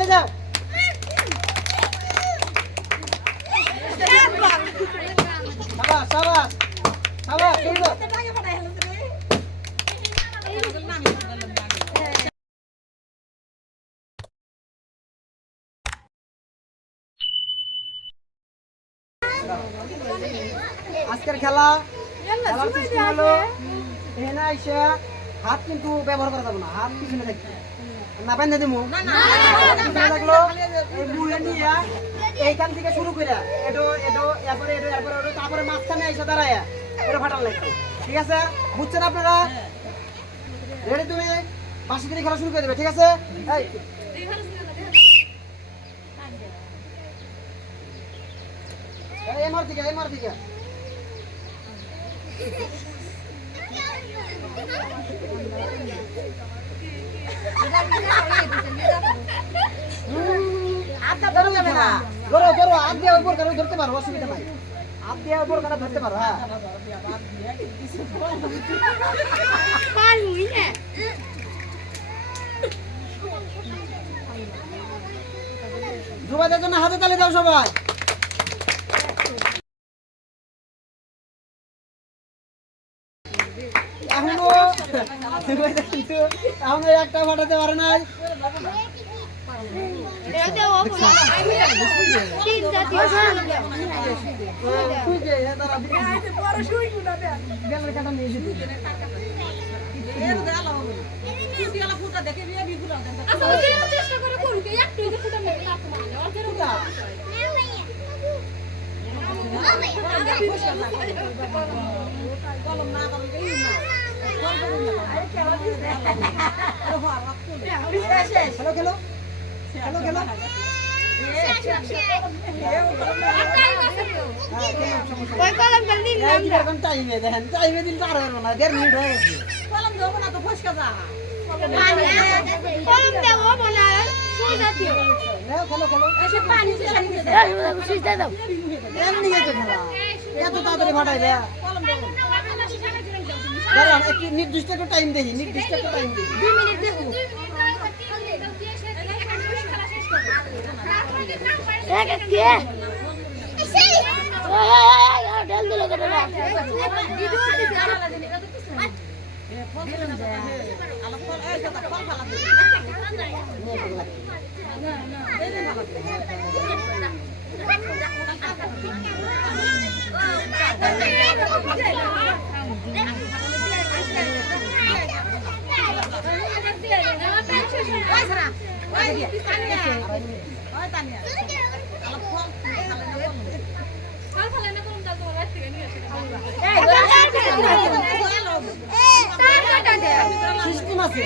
তালে যাও সাবাস সাবাস সাবাস সুন্দর আজকের খেলার সিস্টেম হলো এখানে এসে হাত কিন্তু ব্যবহার করা যাবে না, হাত পিছনে থাকবে না, বাইন্ধে দিমু থাকলো এই মুহে নিয়ে এইখান থেকে শুরু করে এটো এটো এরপরে এটো এরপরে ওটো তারপরে মাঝখানে এসে দাঁড়ায় এটা ফাটাল লাগবে। ঠিক আছে, বুঝছেন আপনারা? রেডি? তুমি পাশে থেকে খেলা শুরু করে দেবে। ঠিক আছে, এই মার দিকে, এই মার দিকে ধরো ধরো, হাত দিয়ে উপর কারো ধরতে পারো, অসুবিধা নাই, হাত দিয়ে উপর কারো ধরতে পারো। হ্যাঁ জুবাইদের জন্য হাতে তালি দাও সবাই। এখনো কিন্তু এখনো একটা ফাটাতে পারে নাই। খেলো খেলো খেলো খেলো, টাইমে দেখেন, টাইমে দিন পার হলো না, 1.5 মিনিট হয়ে গেছে। এত তাড়াতাড়ি ফাটাইবে, একটু নির্দিষ্ট একটা টাইম দেখি, নির্দিষ্ট একটা টাইম দেখি, 2 মিনিট দেখো। সিস্টেম আছে,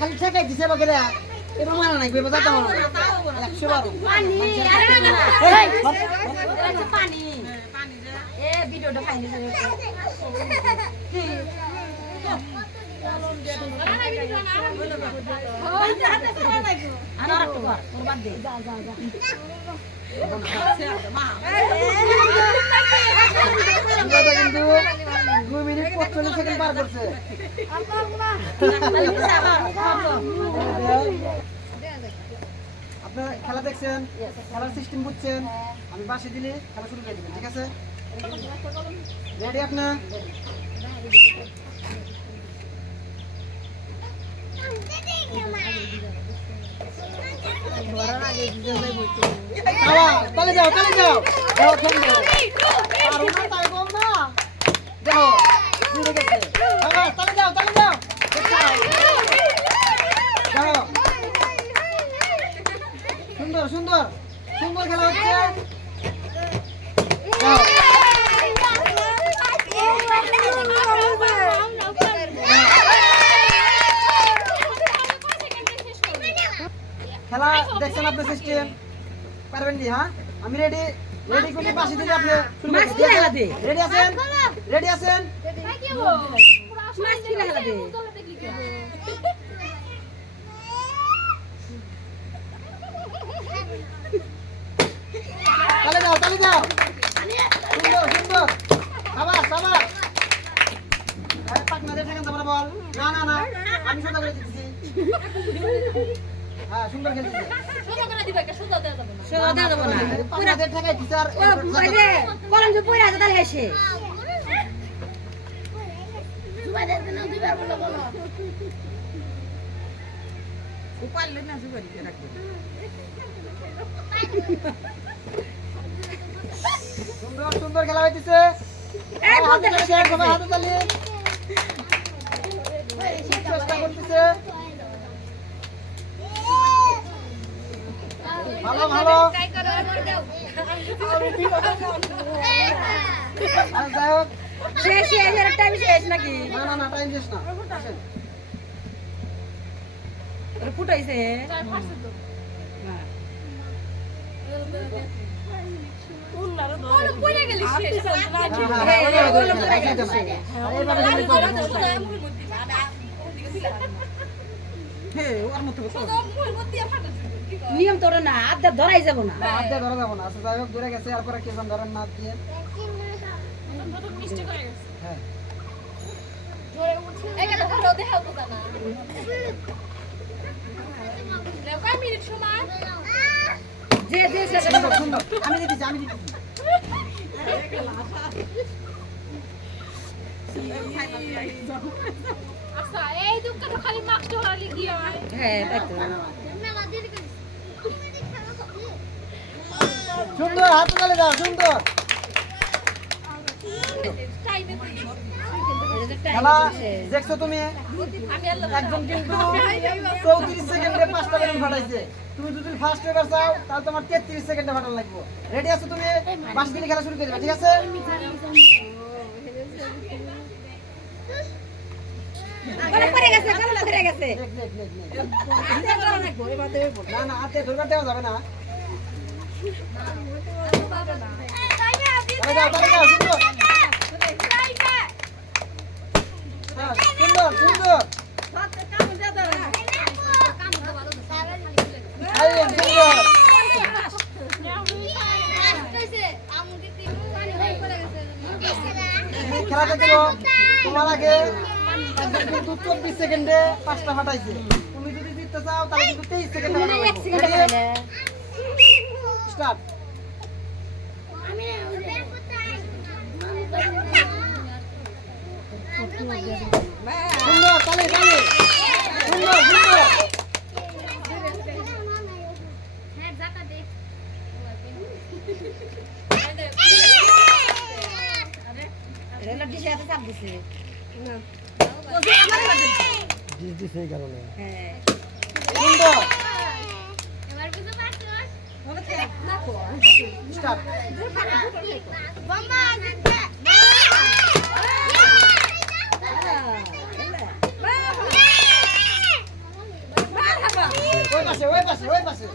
খালি ঠেকাই দিছে বাকেরা, এবার মানা নাই, বেবা যাতে মানা 112 পানি এ ভিডিওটা ফাইনি করে কিন্তু 2 মিনিট 45 সেকেন্ড পার করছে। আপনারা খেলা দেখছেন, খেলার সিস্টেম বুঝছেন, আমি বাসে দিলে খেলা শুরু করে দেবেন। ঠিক আছে, রেডি? আপনার তালে যাও, তালে যাও, তালে যাও, তালে যাও, সুন্দর সুন্দর সুন্দর খেলা হচ্ছে। খেলা দেখছেন আপনার সিস্টেম পারবেন কি? হ্যাঁ আমি রেডি, রেডি করে পাশে দিলে আপনি শুরু করতে রেডি আছেন? রেডি আছেন? তালে যাও, তালে যাও, সুন্দর সুন্দর, আবার আবার পাকনা দিয়ে ঠেকান, তারপরে বল। না না না, আমি সোজা করে দিচ্ছি। হ্যাঁ সুন্দর খেলতেছে সোজা করে দিবা কে সোজা দেয়া যাবে না সোজা দেয়া যাবে না পুরা দেড় টাকায় টিচার বাইরে কলম যে পড়ে আছে তাহলে হেসে জুবাইদের দিন দিবার বলো বলো উপাইলে না জুবাই রাখবে সুন্দর সুন্দর খেলা হইতেছে এই বলতে হাতে তালি চেষ্টা করতেছে ভালো ভালো ট্রাই করো আমার দাও আর যাই হোক শেষ এর টাইম শেষ নাকি না না টাইম শেষ না আসেন ওরে ফুটাইছে চার ফাঁসে তো হ্যাঁ ওলো পড়ে গেলি শেষ হে ওর মতো নিয়ম নিয়ম তোর না আদা ধরাই যাব না আদে ধরা যাব না আচ্ছা যাই হোক ধরে গেছে এরপরে কি জন ধরেন না দিয়ে মিষ্টি করে গেছে হ্যাঁ জোরে উঠছে এখানে ধরো দেখাও তো না কয় মিনিট সময় যে যে সেটা সুন্দর সুন্দর আমি দিতেছি আচ্ছা এই দোকানে খালি মাছ ধরালি কি হয় হ্যাঁ তাই তো সুন্দর হাতে তালি দাও সুন্দর টাইমে খেলা দেখছো তুমি আমি আল্লাহ একজন কিন্তু 34 সেকেন্ডে 5টা বেলুন ফাটাইছে তুমি যদি ফার্স্ট এবার চাও তাহলে তোমার 33 সেকেন্ডে ফাটানো লাগবে রেডি আছো তুমি 5 দিন খেলা শুরু করে দিবা ঠিক আছে আরে পড়ে গেছে কাল পড়ে গেছে না না হাতে ধরবার দেওয়া যাবে না তাহলে যাও সুন্দর হ্যাঁ, সুন্দর সুন্দর আইলেন সুন্দর তুমি খেলাটা করো তোমার আগে একজন কিন্তু 24 সেকেন্ডে 5টা ফাটাইছে তুমি যদি জিততে চাও তাহলে কিন্তু 23 সেকেন্ডে এক সেকেন্ড পাইলে স্টার্ট সুন্দর তালে তালে সুন্দর সুন্দর রেলা ডিশে এত চাপ দিছে জিত দিছে এই কারণে হ্যাঁ সুন্দর স্টার্ট ওই পাশে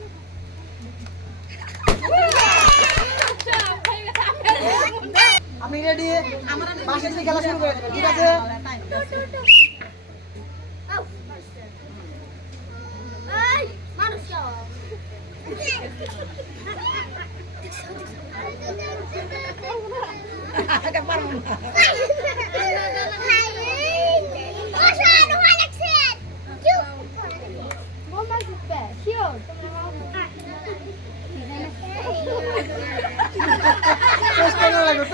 আপনি রেডি পাশে থেকে খেলা শুরু করে দেবেন ঠিক আছে এটা পারবো না চেষ্টা করা লাগবে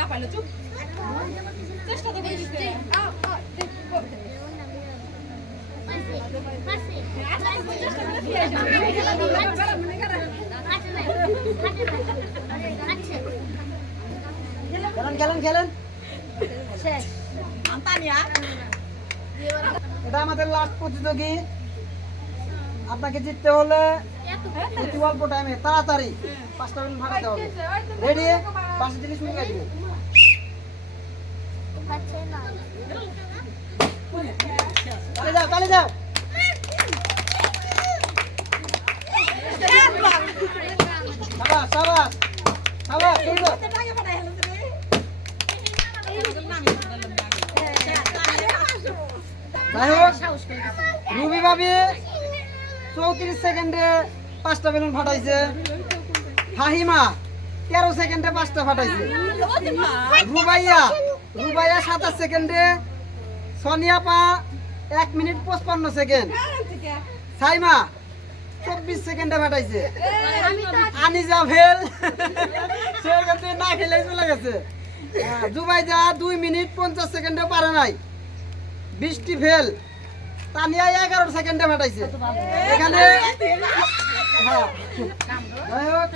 না পারলে চুপ চেষ্টা তো করিস খেলেন শেষ আন্তানিয়া এটা আমাদের লাস্ট প্রতিযোগী আপনাকে জিততে হলে অতি অল্প টাইমে তাড়াতাড়ি 5টা মিনিট ফাটাতে হবে রেডি পাশে জিনিস শুরু করে দিবেন চালিয়ে যাও সাবাস সাবাস সাবাস এই তো। যাই হোক রুবি ভাবি 34 সেকেন্ডে 5টা বেলুন ফাটাইছে। ফাহিমা 13 সেকেন্ডে 5টা ফাটাইছে। রুবাইয়া 27 সেকেন্ডে। সোনিয়া পা 1 মিনিট 55 সেকেন্ড। সাইমা 24 সেকেন্ডে ফাটাইছে। আনিজা ফেল সে কিন্তু না খেলে চলে গেছে। জুবাইদা 2 মিনিট 50 সেকেন্ডে পারে নাই। বৃষ্টি ফেল। তানিয়া 11 সেকেন্ডে ফাটাইছে। এখানে হ্যাঁ যাই হোক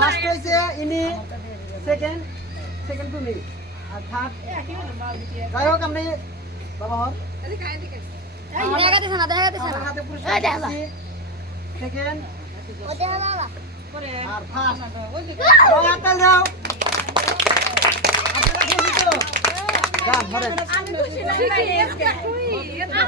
ফার্স্ট হয়েছে ইনি, সেকেন্ড তুমি আর থার্ড। যাই হোক আপনি বাবা হন দেখা যাচ্ছে না দেখা যাচ্ছে আমার না হাতে পুরস্কার দিচ্ছি। সেকেন্ড আর ফার্স্ট হাততাল দাও। আপনারা খুশি তো? যান ধরেন। আমি খুশি না